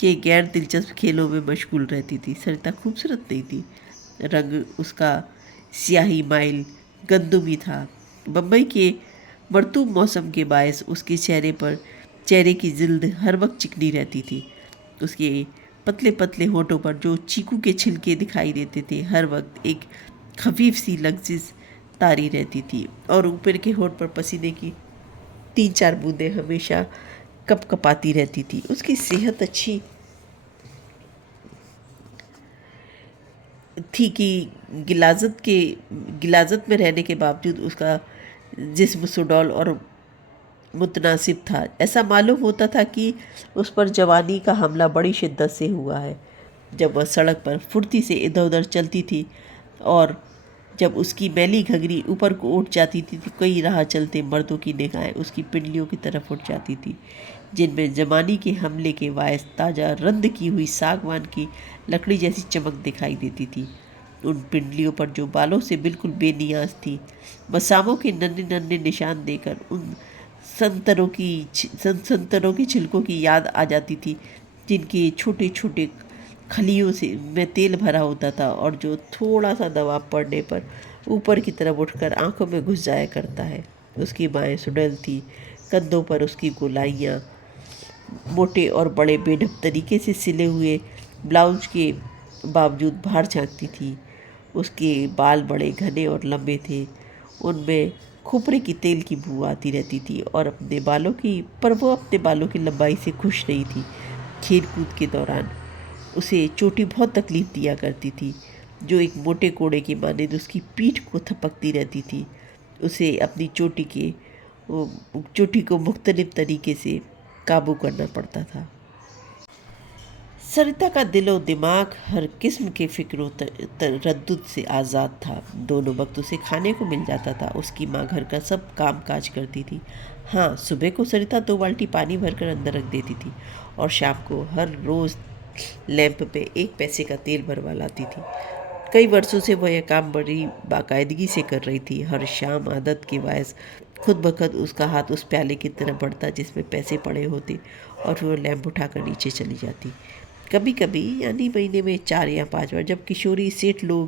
کہ غیر دلچسپ کھیلوں میں مشغول رہتی تھی۔ سریتا خوبصورت نہیں تھی، رنگ اس کا سیاہی مائل گندمی تھا۔ بمبئی کے مرطوب موسم کے باعث اس کے چہرے کی جلد ہر وقت چکنی رہتی تھی۔ اس کے پتلے پتلے ہونٹوں پر جو چیکو کے چھلکے دکھائی دیتے تھے ہر وقت ایک خفیف سی لغزش طاری رہتی تھی، اور اوپر کے ہونٹ پر پسینے کی 3-4 بوندیں ہمیشہ کپ کپاتی رہتی تھی۔ اس کی صحت اچھی تھی کہ غلاظت میں رہنے کے باوجود اس کا جسم سڈول اور متناسب تھا۔ ایسا معلوم ہوتا تھا کہ اس پر جوانی کا حملہ بڑی شدت سے ہوا ہے۔ جب وہ سڑک پر پھرتی سے ادھر ادھر چلتی تھی اور جب اس کی میلی گھگھری اوپر کو اٹھ جاتی تھی تو کئی راہ چلتے مردوں کی نگاہیں اس کی پنڈلیوں کی طرف اٹھ جاتی تھی، جن میں جوانی کے حملے کے باعث تازہ رند کی ہوئی ساگوان کی لکڑی جیسی چمک دکھائی دیتی تھی۔ ان پنڈلیوں پر جو بالوں سے بالکل بے نیاز تھی، مساموں کے ننھے ننھے نشان دے کر ان سنتروں کی چھلکوں کی یاد آ جاتی تھی، جن کے چھوٹے چھوٹے کھلیوں میں تیل بھرا ہوتا تھا اور جو تھوڑا سا دباؤ پڑنے پر اوپر کی طرف اٹھ کر آنکھوں میں گھس جایا کرتا ہے۔ اس کی بائیں سڈل تھی، کندھوں پر اس کی گولائیاں موٹے اور بڑے بے ڈھب طریقے سے سلے ہوئے بلاؤز کے باوجود باہر جھانکتی تھی۔ اس کے بال بڑے گھنے اور لمبے تھے، ان میں کھوپرے کی تیل کی بو آتی رہتی تھی، اور وہ اپنے بالوں کی لمبائی سے خوش نہیں تھی۔ کھیل کود کے دوران اسے چوٹی بہت تکلیف دیا کرتی تھی، جو ایک موٹے کوڑے کی مانند اس کی پیٹھ کو تھپکتی رہتی تھی۔ اسے اپنی چوٹی کو مختلف طریقے سے قابو کرنا پڑتا تھا۔ سریتا کا دل و دماغ ہر قسم کے فکر و تردد سے آزاد تھا۔ دونوں وقت اسے کھانے کو مل جاتا تھا۔ اس کی ماں گھر کا سب کام کاج کرتی تھی۔ ہاں، صبح کو سریتا 2 بالٹی پانی بھر کر اندر رکھ دیتی تھی اور شام کو ہر روز لیمپ پہ 1 پیسے کا تیل بھروا لاتی تھی۔ کئی برسوں سے وہ یہ کام بڑی باقاعدگی سے کر رہی تھی۔ ہر شام عادت کے باعث خود بخود اس کا ہاتھ اس پیالے کی طرف بڑھتا جس میں پیسے پڑے ہوتے، اور پھر وہ لیمپ اٹھا کر نیچے چلی جاتی۔ کبھی کبھی، یعنی مہینے میں 4 یا 5 بار، جب کشوری سیٹھ لوگوں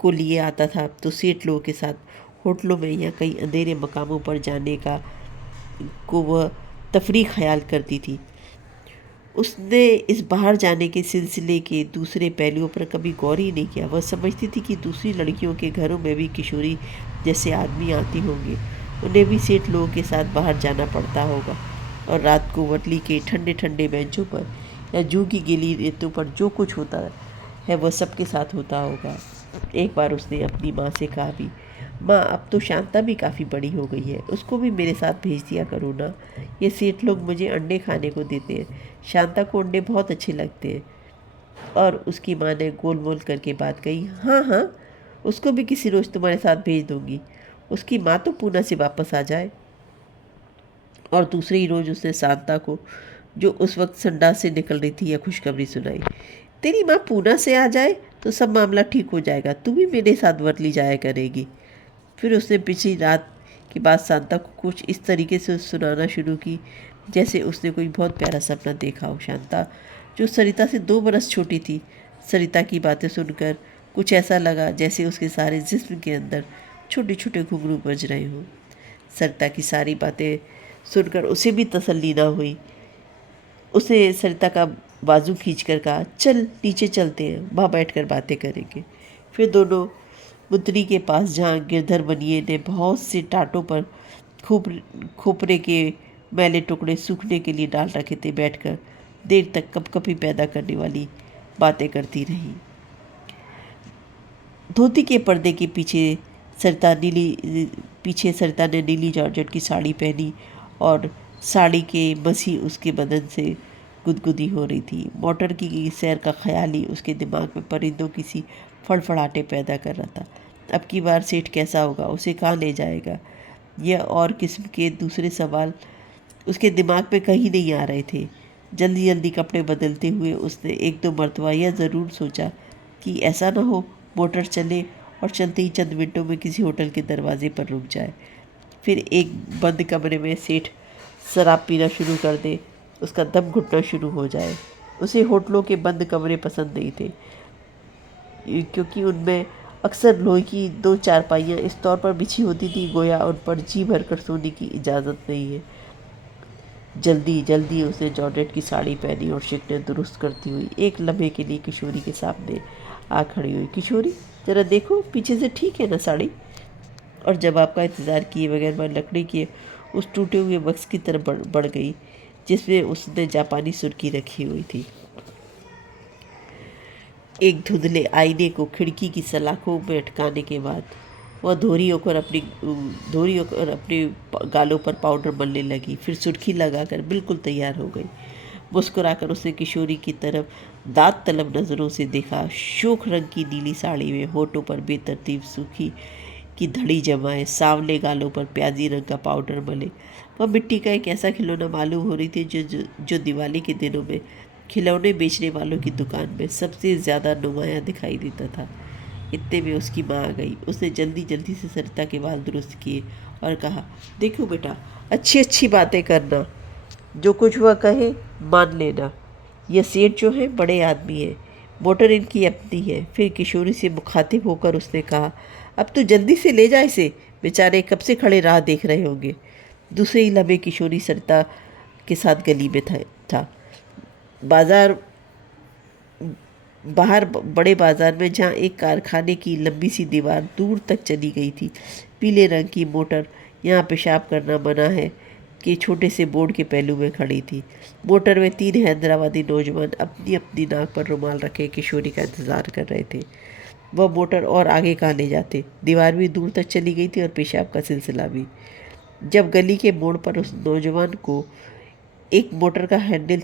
کو لیے آتا تھا تو سیٹھ لوگوں کے ساتھ ہوٹلوں میں یا کئی اندھیرے مقاموں پر جانے کو وہ تفریح خیال کرتی تھی۔ اس نے اس باہر جانے کے سلسلے کے دوسرے پہلوؤں پر کبھی غور ہی نہیں کیا۔ وہ سمجھتی تھی کہ دوسری لڑکیوں کے گھروں میں بھی کشوری جیسے آدمی آتے ہوں گے، انہیں بھی سیٹھ لوگوں کے ساتھ باہر جانا پڑتا ہوگا، اور رات کو وٹلی کے ٹھنڈے ٹھنڈے بینچوں پر یا جوں کی گیلی ریتوں پر جو کچھ ہوتا ہے وہ سب کے ساتھ ہوتا ہوگا۔ ایک بار اس نے اپنی ماں سے کہا بھی، ماں، اب تو شانتا بھی کافی بڑی ہو گئی ہے، اس کو بھی میرے ساتھ بھیج دیا کرو نا، یہ سیٹھ لوگ مجھے انڈے کھانے کو دیتے ہیں، شانتا کو انڈے بہت اچھے لگتے ہیں۔ اور اس کی ماں نے گول مول کر کے بات کہی، ہاں ہاں، اس کو بھی کسی روز تمہارے ساتھ بھیج دوں گی، اس کی ماں تو پونا سے واپس آ جائے۔ اور دوسرے ہی روز اس نے شانتا کو، جو اس وقت سنڈاس سے نکل رہی تھی، یہ خوشخبری سنائی، تیری ماں پونا سے آ جائے تو سب معاملہ ٹھیک ہو جائے گا، تو بھی میرے ساتھ ورلی جایا کرے گی۔ پھر اس نے پچھلی رات کی بات شانتا کو کچھ اس طریقے سے سنانا شروع کی جیسے اس نے کوئی بہت پیارا سپنا دیکھا ہو۔ شانتا، جو سریتا سے 2 برس چھوٹی تھی، سریتا کی باتیں سن کر کچھ ایسا لگا جیسے اس کے سارے جسم کے اندر چھوٹے چھوٹے گھنگرو بج رہے ہوں۔ سریتا کی ساری باتیں سن کر اسے بھی تسلی نہ ہوئی۔ اس نے سریتا کا بازو کھینچ کر کہا، چل نیچے چلتے ہیں، وہاں بیٹھ کر باتیں کریں گے۔ پھر دونوں منتری کے پاس جہاں گردھر بنیے نے بہت سے ٹاٹوں پر کھوپرے کے میلے ٹکڑے سوکھنے کے لیے ڈال رکھے تھے، بیٹھ کر دیر تک کپ کپی پیدا کرنے والی باتیں کرتی رہی۔ دھوتی کے پردے کے پیچھے سریتا نے نیلی جارجٹ کی ساڑی پہنی اور ساڑی کے مسیح اس کے بدن سے گدگدی ہو رہی تھی۔ موٹر کی سیر کا خیال ہی اس کے دماغ میں پرندوں کی سی فڑفڑاہٹیں پیدا کر رہا تھا۔ اب کی بار سیٹھ کیسا ہوگا، اسے کہاں لے جائے گا، یہ اور قسم کے دوسرے سوال اس کے دماغ میں کہیں نہیں آ رہے تھے۔ جلدی جلدی کپڑے بدلتے ہوئے اس نے 1-2 مرتبہ یہ ضرور سوچا کہ ایسا نہ ہو موٹر چلے اور چلتے ہی چند منٹوں میں کسی ہوٹل کے دروازے پر رک جائے، پھر ایک بند کمرے میں سیٹھ شراب پینا شروع کر دے اس کا دم گھٹنا شروع ہو جائے۔ اسے ہوٹلوں کے بند کمرے پسند نہیں تھے، کیونکہ ان میں اکثر لوہے کی 2 چارپائیاں اس طور پر بچھی ہوتی تھی گویا ان پر جی بھر کر سونے کی اجازت نہیں ہے۔ جلدی جلدی اس نے جارجٹ کی ساڑی پہنی اور شکنیں درست کرتی ہوئی ایک لمحے کے لیے کشوری کے سامنے آ کھڑی ہوئی۔ کشوری، ذرا دیکھو پیچھے سے ٹھیک ہے نا ساڑی؟ اور جب آپ کا انتظار کیے بغیر میں لکڑی کے اس ٹوٹے ہوئے بکس کی طرف بڑھ گئی جس میں اس نے جاپانی سرخی رکھی ہوئی تھی۔ ایک دھندلے آئینے کو کھڑکی کی سلاخوں میں اٹکانے کے بعد وہ دھوری ہو کر اپنے گالوں پر پاؤڈر ملنے لگی، پھر سرخی لگا کر بالکل تیار ہو گئی۔ مسکرا کر اس نے کشوری کی طرف داد طلب نظروں سے دیکھا۔ شوخ رنگ کی نیلی ساڑی میں ہونٹوں پر بے ترتیب سرخی کی دھڑی جمائے، سانولے گالوں پر پیازی رنگ کا پاؤڈر ملے، وہ مٹی کا ایک ایسا کھلونا معلوم ہو رہی تھی جو دیوالی کے دنوں میں کھلونے بیچنے والوں کی دکان میں سب سے زیادہ نمایاں دکھائی دیتا تھا۔ اتنے میں اس کی ماں آ گئی۔ اس نے جلدی جلدی سے سرتا کے بال درست کیے اور کہا، دیکھو بیٹا، اچھی باتیں کرنا، جو کچھ وہ کہے مان لینا۔ یہ سیٹھ جو ہیں بڑے آدمی ہیں، موٹر ان کی اپنی ہے۔ پھر کشوری سے مخاطب ہو کر اس نے کہا، اب تو جلدی سے لے جا اسے، بیچارے کب سے کھڑے راہ دیکھ رہے ہوں گے۔ دوسرے ہی لمحے کشوری سرتا کے ساتھ گلی میں تھا، باہر بڑے بازار میں، جہاں ایک کارخانے کی لمبی سی دیوار دور تک چلی گئی تھی۔ پیلے رنگ کی موٹر یہاں پیشاب کرنا منع ہے کہ چھوٹے سے بورڈ کے پہلو میں کھڑی تھی۔ موٹر میں 3 حیدرآبادی نوجوان اپنی اپنی ناک پر رومال رکھے کشوری کا انتظار کر رہے تھے۔ وہ موٹر اور آگے کہاں لے جاتے، دیوار بھی دور تک چلی گئی تھی اور پیشاب کا سلسلہ بھی۔ جب گلی کے موڑ پر اس نوجوان کو ایک موٹر کا ہینڈل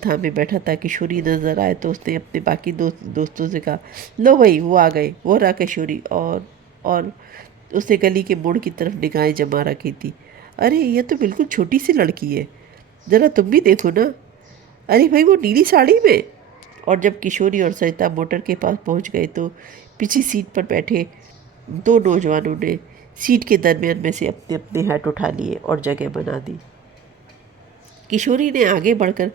تھامے بیٹھا تھا کشوری نظر آئے تو اس نے اپنے باقی دوستوں سے کہا، لو بھائی، وہ آ گئے، وہ رہا کشوری۔ اور اس نے گلی کے موڑ کی طرف نگاہیں جما رکھی تھی۔ ارے یہ تو بالکل چھوٹی سی لڑکی ہے، ذرا تم بھی دیکھو نا، ارے بھائی وہ نیلی ساڑی میں۔ اور جب کشوری اور سریتا موٹر کے پاس پہنچ گئے تو پچھلی سیٹ پر بیٹھے 2 نوجوانوں نے سیٹ کے درمیان میں سے اپنے اپنے ہاتھ اٹھا لیے اور جگہ بنا دی۔ کشوری نے آگے بڑھ کر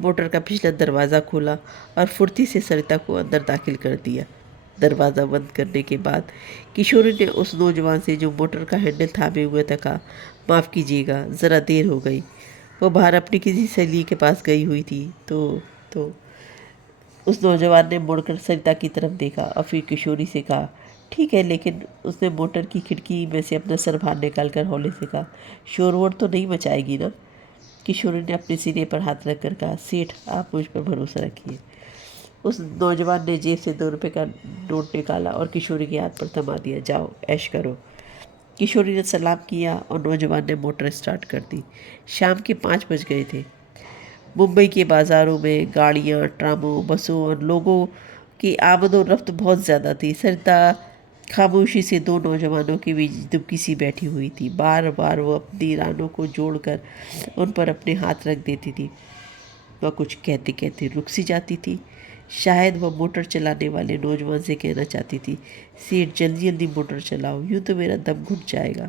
موٹر کا پچھلا دروازہ کھولا اور پھرتی سے سریتا کو اندر داخل کر دیا۔ دروازہ بند کرنے کے بعد کشوری نے اس نوجوان سے جو موٹر کا ہینڈل تھامے ہوئے تھا کہا، معاف کیجیے گا، ذرا دیر ہو گئی۔ وہ باہر اپنی کسی سہیلی کے پاس گئی ہوئی تھی تو اس نوجوان نے مڑ کر سریتا کی طرف دیکھا اور پھر کشوری سے کہا، ٹھیک ہے، لیکن اس نے موٹر کی کھڑکی میں سے اپنا سر باہر نکال کر ہولے سے کہا، شور وور تو نہیں مچائے گی نا؟ کشوری نے اپنے سینے پر ہاتھ رکھ کر کہا، سیٹھ، آپ مجھ پر بھروسہ رکھیے۔ اس نوجوان نے جیب سے 2 روپے کا نوٹ نکالا اور کشوری کے ہاتھ پر تھما دیا، جاؤ عیش کرو۔ کشوری نے سلام کیا اور نوجوان نے موٹر اسٹارٹ کر دی۔ شام کے 5 بج گئے تھے۔ ممبئی کے بازاروں میں گاڑیاں، ٹراموں، بسوں اور لوگوں کی آمد و رفت بہت زیادہ تھی۔ سریتا خاموشی سے 2 نوجوانوں کے بیچ دبکی سی بیٹھی ہوئی تھی۔ بار بار وہ اپنی رانوں کو جوڑ کر ان پر اپنے ہاتھ رکھ دیتی تھی۔ وہ کچھ کہتے کہتے رک سی جاتی تھی۔ شاید وہ موٹر چلانے والے نوجوان سے کہنا چاہتی تھی، سیٹھ جلدی جلدی موٹر چلاؤ، یوں تو میرا دم گھٹ جائے گا۔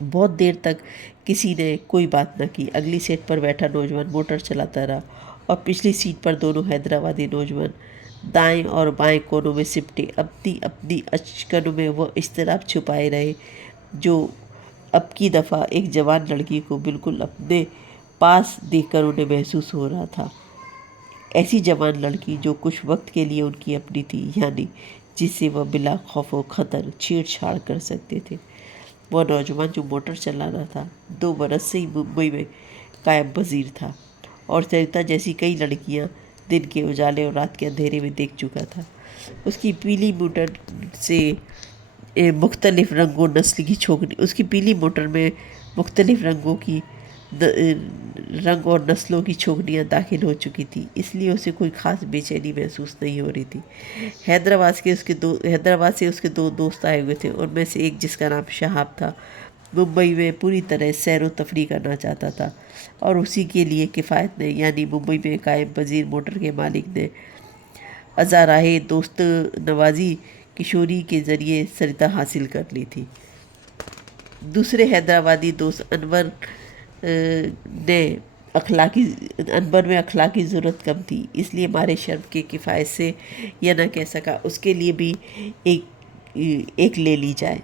بہت دیر تک کسی نے کوئی بات نہ کی۔ اگلی سیٹ پر بیٹھا نوجوان موٹر چلاتا رہا اور پچھلی سیٹ پر دونوں حیدرآبادی نوجوان دائیں اور بائیں کونوں میں سمٹے اپنی اپنی اچکنوں میں وہ اضطراب چھپائے رہے جو اب کی دفعہ ایک جوان لڑکی کو بالکل اپنے پاس دیکھ کر انہیں محسوس ہو رہا تھا۔ ایسی جوان لڑکی جو کچھ وقت کے لیے ان کی اپنی تھی، یعنی جس سے وہ بلا خوف و خطر چھیڑ چھاڑ کر سکتے تھے۔ وہ نوجوان جو موٹر چلا رہا تھا 2 برس سے ہی ممبئی میں قائم پذیر تھا اور سریتا جیسی کئی لڑکیاں دن کے اجالے اور رات کے اندھیرے میں دیکھ چکا تھا۔ اس کی پیلی موٹر میں مختلف رنگ اور نسلوں کی چھوکڑیاں داخل ہو چکی تھی، اس لیے اسے کوئی خاص بے چینی محسوس نہیں ہو رہی تھی۔ حیدرآباد سے اس کے 2 دوست آئے ہوئے تھے، ان میں سے ایک، جس کا نام شہاب تھا، ممبئی میں پوری طرح سیر و تفریح کرنا چاہتا تھا اور اسی کے لیے کفایت نے، یعنی ممبئی میں قائم پذیر موٹر کے مالک نے ازراہ دوست نوازی کشوری کے ذریعے سریتا حاصل کر لی تھی۔ دوسرے حیدرآبادی دوست انور نے اخلاقی انور میں اخلاقی ضرورت کم تھی، اس لیے مارے شرم کے کفایت سے یہ نہ کہہ سکا اس کے لیے بھی ایک لے لی جائے۔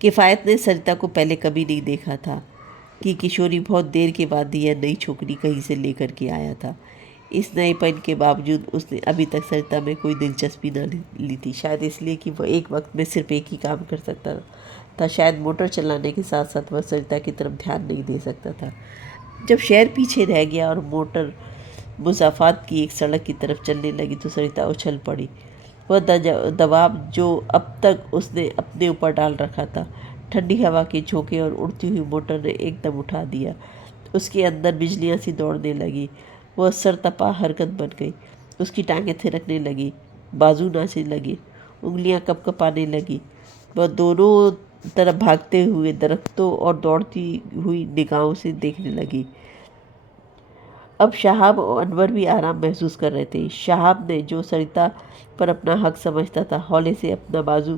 کفایت نے سرتا کو پہلے کبھی نہیں دیکھا تھا کہ کشوری بہت دیر کے بعد یہ نئی چھوکری کہیں سے لے کر کے آیا تھا۔ اس نئے پن کے باوجود اس نے ابھی تک سرتا میں کوئی دلچسپی نہ لی تھی، شاید اس لیے کہ وہ ایک وقت میں صرف ایک ہی کام کر سکتا تھا۔ شاید موٹر چلانے کے ساتھ ساتھ وہ سرتا کی طرف دھیان نہیں دے سکتا تھا۔ جب شہر پیچھے رہ گیا اور موٹر مسافات کی ایک سڑک کی طرف چلنے لگی تو سرتا اچھل پڑی۔ وہ دباؤ جو اب تک اس نے اپنے اوپر ڈال رکھا تھا، ٹھنڈی ہوا کے جھونکے اور اڑتی ہوئی موٹر نے ایک دم اٹھا دیا۔ اس کے اندر بجلیاں سی دوڑنے لگی، وہ سرتپا حرکت بن گئی، اس کی ٹانگیں تھرکنے لگی، بازو ناچنے لگے، انگلیاں کپ کپانے لگی۔ وہ دونوں طرف بھاگتے ہوئے درختوں اور دوڑتی ہوئی نگاہوں سے دیکھنے لگی۔ اب شہاب اور انور بھی آرام محسوس کر رہے تھے۔ شہاب نے جو سرتا پر اپنا حق سمجھتا تھا، ہولے سے اپنا بازو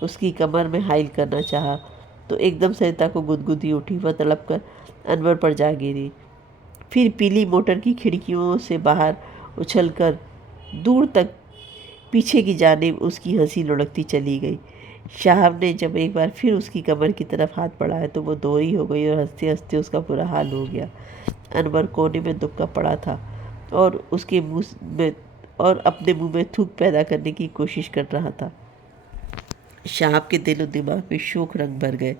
اس کی کمر میں حائل کرنا چاہا تو ایک دم سرتا کو گدگدی اٹھی۔ وہ تڑپ کر انور پر جا گری، پھر پیلی موٹر کی کھڑکیوں سے باہر اچھل کر دور تک پیچھے کی جانب اس کی ہنسی لڑکتی چلی گئی۔ شہاب نے جب ایک بار پھر اس کی کمر کی طرف ہاتھ بڑھایا تو وہ دوہری ہو گئی اور ہنستے ہنستے اس کا برا حال ہو گیا۔ انور کونے میں دبکا پڑا تھا اور اپنے منہ میں تھوک پیدا کرنے کی کوشش کر رہا تھا۔ شہاب کے دل و دماغ میں شوق رنگ بھر گئے۔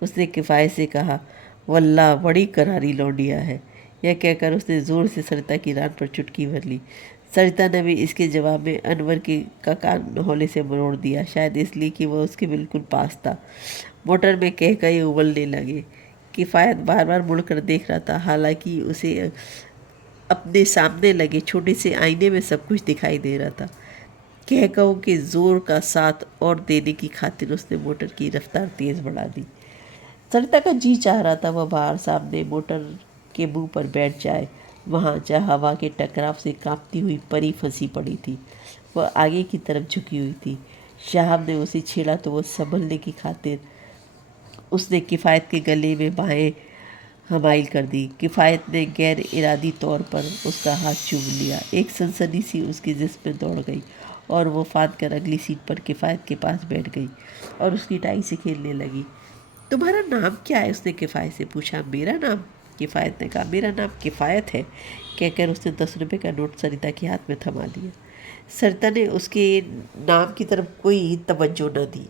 اس نے کفایت سے کہا، واللہ بڑی کراری لونڈیا ہے۔ یہ کہہ کر اس نے زور سے سرتا کی ران پر چٹکی بھر لی۔ سرتا نے بھی اس کے جواب میں انور کا کان ہولے سے مروڑ دیا، شاید اس لیے کہ وہ اس کے بالکل پاس تھا۔ موٹر میں قہقہے ابلنے لگے۔ کفایت بار بار مڑ کر دیکھ رہا تھا، حالانکہ اسے اپنے سامنے لگے چھوٹے سے آئینے میں سب کچھ دکھائی دے رہا تھا۔ قہقہوں کے زور کا ساتھ اور دینے کی خاطر اس نے موٹر کی رفتار تیز بڑھا دی۔ سرتا کا جی چاہ رہا تھا وہ باہر سامنے موٹر کے منہ پر بیٹھ جائے، وہاں جہاں ہوا کے ٹکراؤ سے کانپتی ہوئی پری پھنسی پڑی تھی۔ وہ آگے کی طرف جھکی ہوئی تھی۔ شہاب نے اسے چھیڑا تو وہ سنبھلنے کی خاطر اس نے کفایت کے گلے میں بائیں حمائل کر دی۔ کفایت نے غیر ارادی طور پر اس کا ہاتھ چوم لیا۔ ایک سنسنی سی اس کے جسم میں دوڑ گئی اور وہ پھاند کر اگلی سیٹ پر کفایت کے پاس بیٹھ گئی اور اس کی ٹائی سے کھیلنے لگی۔ تمہارا نام کیا ہے؟ اس نے کفایت سے پوچھا۔ میرا نام؟ کفایت نے کہا، میرا نام کفایت ہے، کہہ کر اس نے 10 روپے کا نوٹ سرتا کے ہاتھ میں تھما دیا۔ سرتا نے اس کے نام کی طرف کوئی توجہ نہ دی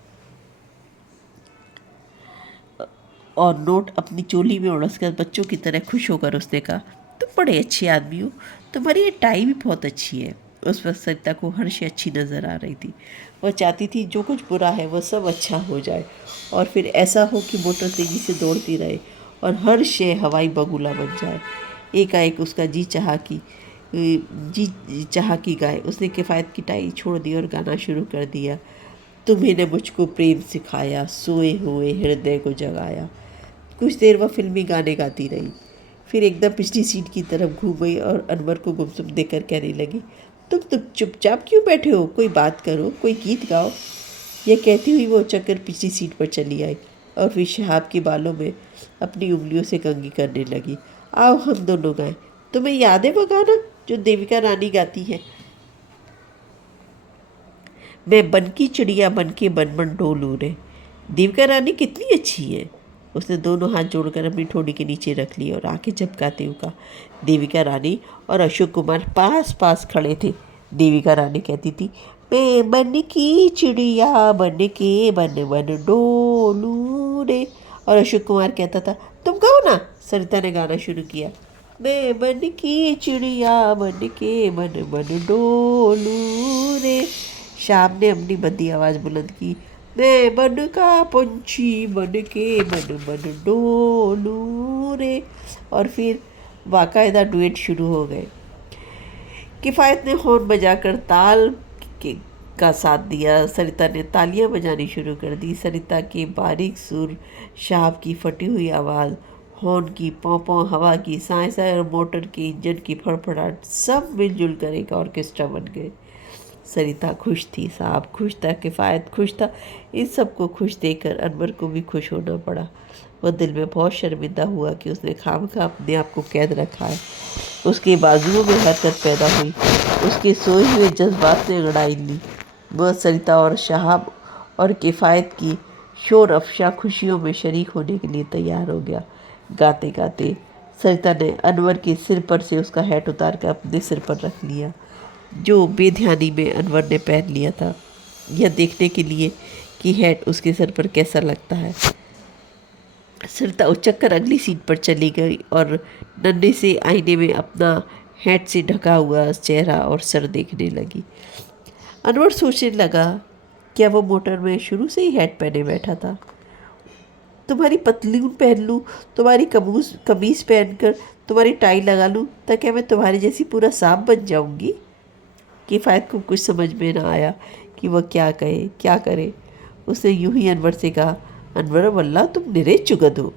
اور نوٹ اپنی چولی میں اڑس کر بچوں کی طرح خوش ہو کر اس نے کہا، تم بڑے اچھے آدمی ہو، تمہاری یہ ٹائی بھی بہت اچھی ہے۔ اس وقت سرتا کو ہر شے اچھی نظر آ رہی تھی۔ وہ چاہتی تھی جو کچھ برا ہے وہ سب اچھا ہو جائے اور پھر ایسا ہو کہ موٹر تیزی سے دوڑتی رہے اور ہر شے ہوائی بگولا بن جائے۔ ایک اس کا جی چاہا کی گائے۔ اس نے کفایت کی ٹائی چھوڑ دی اور گانا شروع کر دیا، تمہیں نے مجھ کو پریم سکھایا، سوئے ہوئے ہردے کو جگایا۔ کچھ دیر وہ فلمی گانے گاتی رہی، پھر ایک دم پچھلی سیٹ کی طرف گھوم گئی اور انور کو گمسم دیکھ کر کہنے لگی، تم چپ چاپ کیوں بیٹھے ہو؟ کوئی بات کرو، کوئی گیت گاؤ۔ یہ کہتی ہوئی وہ اچک کر پچھلی سیٹ پر چلی آئی اور پھر شہاب کے بالوں میں اپنی انگلیوں سے کنگھی کرنے لگی۔ آؤ ہم دونوں گائیں۔ تمہیں یاد ہے وہ گانا جو دیوکا رانی گاتی ہے؟ میں بن کی چڑیا بن کے بن بن ڈولوں رے۔ دیوکا رانی کتنی اچھی ہے۔ اس نے دونوں ہاتھ جوڑ کر اپنی ٹھوڑی کے نیچے رکھ لی اور آنکھیں جھپکاتے ہوئے کہا۔ دیوکا رانی اور اشوک کمار پاس پاس کھڑے تھے۔ دیوکا رانی کہتی تھی، میں بن کی چڑیا بن کے بن بن ڈولوں رے، اور اشوک کمار کہتا تھا، تم گاؤ نا۔ سرتا نے گانا شروع کیا، میں بن کی چڑیا بن کے بن بن ڈولوں رے۔ شام نے اپنی بندی آواز بلند کی، میں بن کا پنچھی بن کے بن بن ڈولوں رے، اور پھر باقاعدہ ڈویٹ شروع ہو گئے۔ کفایت نے ہارن بجا کر تال کا ساتھ دیا۔ سرتا نے تالیاں بجانی شروع کر دی۔ سرتا کے باریک سر، شہاب کی پھٹی ہوئی آواز، ہارن کی پوں پوں، ہوا کی سائیں سائیں اور موٹر کے انجن کی پھڑپھڑاہٹ، سب مل جل کر ایک آرکیسٹرا بن گئے۔ سرتا خوش تھی، صاحب خوش تھا، کفایت خوش تھا۔ ان سب کو خوش دیکھ کر انور کو بھی خوش ہونا پڑا۔ وہ دل میں بہت شرمندہ ہوا کہ اس نے خامخواہ اپنے آپ کو قید رکھا ہے۔ اس کے بازوؤں میں حرکت پیدا ہوئی، اس کے سوئے ہوئے جذبات نے انگڑائی لی۔ وہ سریتا اور شہاب اور کفایت کی شور افشاں خوشیوں میں شریک ہونے کے لیے تیار ہو گیا۔ گاتے گاتے سریتا نے انور کے سر پر سے اس کا ہیٹ اتار کر اپنے سر پر رکھ لیا، جو بے دھیانی میں انور نے پہن لیا تھا، یہ دیکھنے کے لیے کہ ہیٹ اس کے سر پر کیسا لگتا ہے۔ سریتا اچک کر اگلی سیٹ پر چلی گئی اور ننھے سے آئینے میں اپنا ہیٹ سے ڈھکا ہوا چہرہ اور سر دیکھنے لگی۔ انور سوچنے لگا، کیا وہ موٹر میں شروع سے ہی ہیٹ پہنے بیٹھا تھا؟ تمہاری پتلون پہن لوں، تمہاری قمیض پہن کر تمہاری ٹائی لگا لوں تاکہ میں تمہاری جیسی پورا صاحب بن جاؤں گی؟ کفایت کو کچھ سمجھ میں نہ آیا کہ وہ کیا کہے کیا کرے۔ اس نے یوں ہی انور سے کہا، انور واللہ تم نرے چگد ہو۔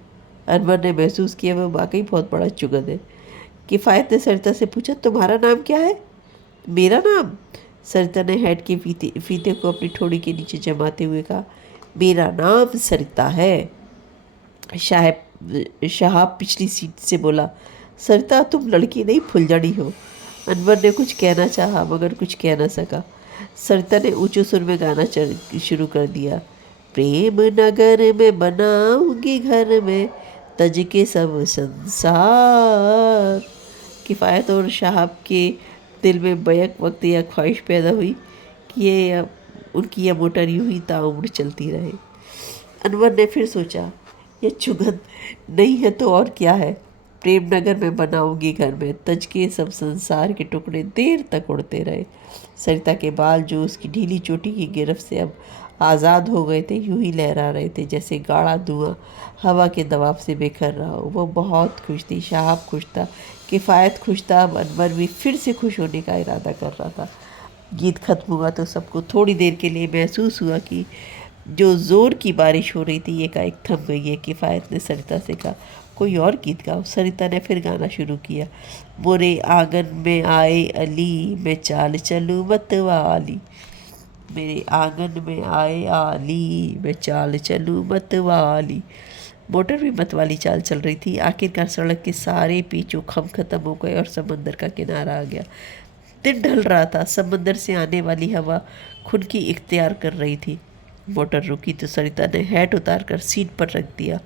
انور نے محسوس کیا وہ واقعی بہت بڑا چگد ہے۔ کفایت نے سریتا سے پوچھا، تمہارا نام کیا ہے؟ میرا نام؟ سریتا نے ہیٹ کے فیتے کو اپنی ٹھوڑی کے نیچے جماتے ہوئے کہا، میرا نام سریتا ہے۔ شہاب پچھلی سیٹ سے بولا، سریتا تم لڑکی نہیں پھلجڑی ہو۔ انور نے کچھ کہنا چاہا مگر کچھ کہہ نہ سکا۔ سریتا نے اونچے سر میں گانا شروع کر دیا، پریم نگر میں بناؤں گی گھر میں تج کے سب سنسار۔ کفایت اور شہاب کے دل میں بیک وقت یہ خواہش پیدا ہوئی کہ ان کی یہ موٹر یوں ہی تاعمر چلتی رہے۔ انور نے پھر سوچا، یہ چگھن نہیں ہے تو اور کیا ہے؟ پریم نگر میں بناؤں گی گھر میں تج کے سب سنسار کے ٹکڑے دیر تک اڑتے رہے۔ سریتا کے بال جو اس کی ڈھیلی چوٹی کی گرفت سے اب آزاد ہو گئے تھے یوں ہی لہرا رہے تھے جیسے گاڑھا دھواں ہوا کے دباؤ سے بکھر رہا ہو۔ وہ بہت خوش تھی، شہاب خوش تھا، کفایت خوش تھا، اب انور بھی پھر سے خوش ہونے کا ارادہ کر رہا تھا۔ گیت ختم ہوا تو سب کو تھوڑی دیر کے لیے محسوس ہوا کہ جو زور کی بارش ہو رہی تھی ایک تھم گئی ہے۔ کفایت نے سریتا سے کہا، کوئی اور گیت گاؤ۔ سریتا نے پھر گانا شروع کیا، مورے آنگن میں آئے علی میں چال چلوں مت والی، میرے آنگن میں آئے علی میں چال چلوں مت والی۔ موٹر بھی مت والی چال چل رہی تھی۔ آخرکار سڑک کے سارے پیچ و خم ختم ہو گئے اور سمندر کا کنارہ آ گیا۔ دن ڈھل رہا تھا، سمندر سے آنے والی ہوا خنکی اختیار کر رہی تھی۔ موٹر رکی تو سریتا نے ہیٹ اتار کر سیٹ پر رکھ دیا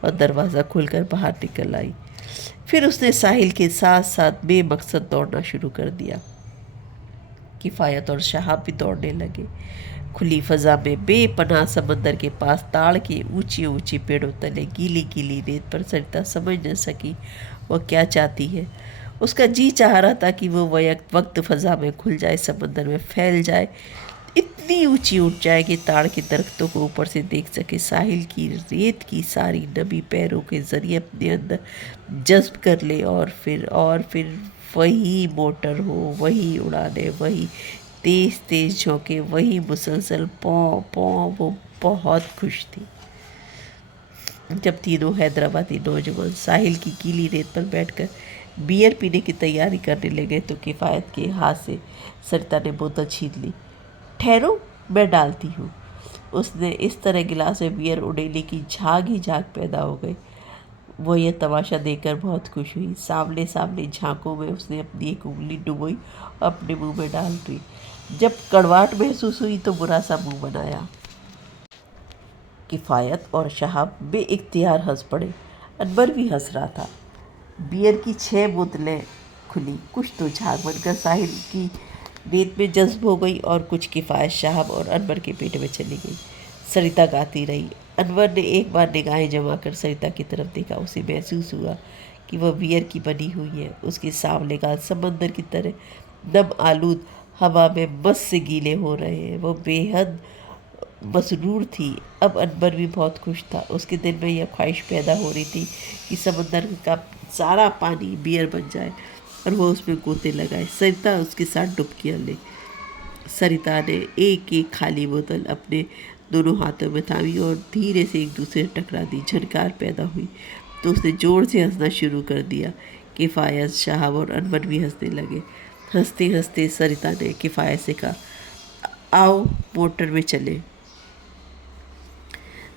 اور دروازہ کھول کر باہر نکل آئی۔ پھر اس نے ساحل کے ساتھ ساتھ بے مقصد دوڑنا شروع کر دیا۔ کفایت اور شہاب بھی دوڑنے لگے۔ کھلی فضا میں بے پناہ سمندر کے پاس تاڑ کے اونچے اونچے پیڑوں تلے گیلی گیلی ریت پر سریتا سمجھ نہ سکی وہ کیا چاہتی ہے۔ اس کا جی چاہ رہا تھا کہ وہ وقت فضا میں کھل جائے، سمندر میں پھیل جائے، اتنی اونچی اٹھ جائے کہ تاڑ کے درختوں کو اوپر سے دیکھ سکے، ساحل کی ریت کی ساری نمی پیروں کے ذریعے اپنے اندر جذب کر لے، اور پھر وہی موٹر ہو، وہی اڑانے، وہی تیز تیز جھونکے، وہی مسلسل پوں پوں۔ وہ بہت خوش تھی۔ جب تینوں حیدرآبادی نوجوان ساحل کی گیلی ریت پر بیٹھ کر بیئر پینے کی تیاری کرنے لگے تو کفایت کے ہاتھ سے سریتا نے بوتل چھین لی۔ ٹھہرو، میں ڈالتی ہوں۔ اس نے اس طرح گلاس میں بیئر اڑیلے کی جھاگ ہی جھاگ پیدا ہو گئی۔ وہ یہ تماشا دیکھ کر بہت خوش ہوئی۔ سامنے جھانکوں میں اس نے اپنی ایک انگلی ڈبوئی اور اپنے منہ میں ڈال دی۔ جب کڑواہٹ محسوس ہوئی تو برا سا منہ بنایا۔ کفایت اور شہاب بے اختیار ہنس پڑے۔ انور بھی ہنس رہا تھا۔ بیئر کی 6 بوتلیں کھلی، کچھ تو جھاگ بن کر ساحل کی ریت میں جذب ہو گئی اور کچھ کفایت، شہاب اور انور کے پیٹ میں چلی گئی۔ سریتا گاتی رہی۔ انور نے ایک بار نگاہیں جما کر سریتا کی طرف دیکھا۔ اسے محسوس ہوا کہ وہ بیئر کی بنی ہوئی ہے۔ اس کے سانولے گال سمندر کی طرح نم آلود ہوا میں مست سے گیلے ہو رہے ہیں۔ وہ بے حد مسرور تھی۔ اب انور بھی بہت خوش تھا۔ اس کے دل میں یہ خواہش پیدا ہو رہی تھی کہ سمندر کا سارا پانی بیئر بن جائے اور وہ اس میں غوطے لگائے، سریتا اس کے ساتھ ڈبکیاں لے۔ سریتا نے ایک ایک خالی بوتل اپنے دونوں ہاتھوں میں تھامی اور دھیرے سے ایک دوسرے سے ٹکرا دی۔ جھنکار پیدا ہوئی تو اس نے زور سے ہنسنا شروع کر دیا۔ کفایت، شہاب اور انور بھی ہنسنے لگے۔ ہنستے ہنستے سریتا نے کفایت سے کہا، آؤ موٹر میں چلیں۔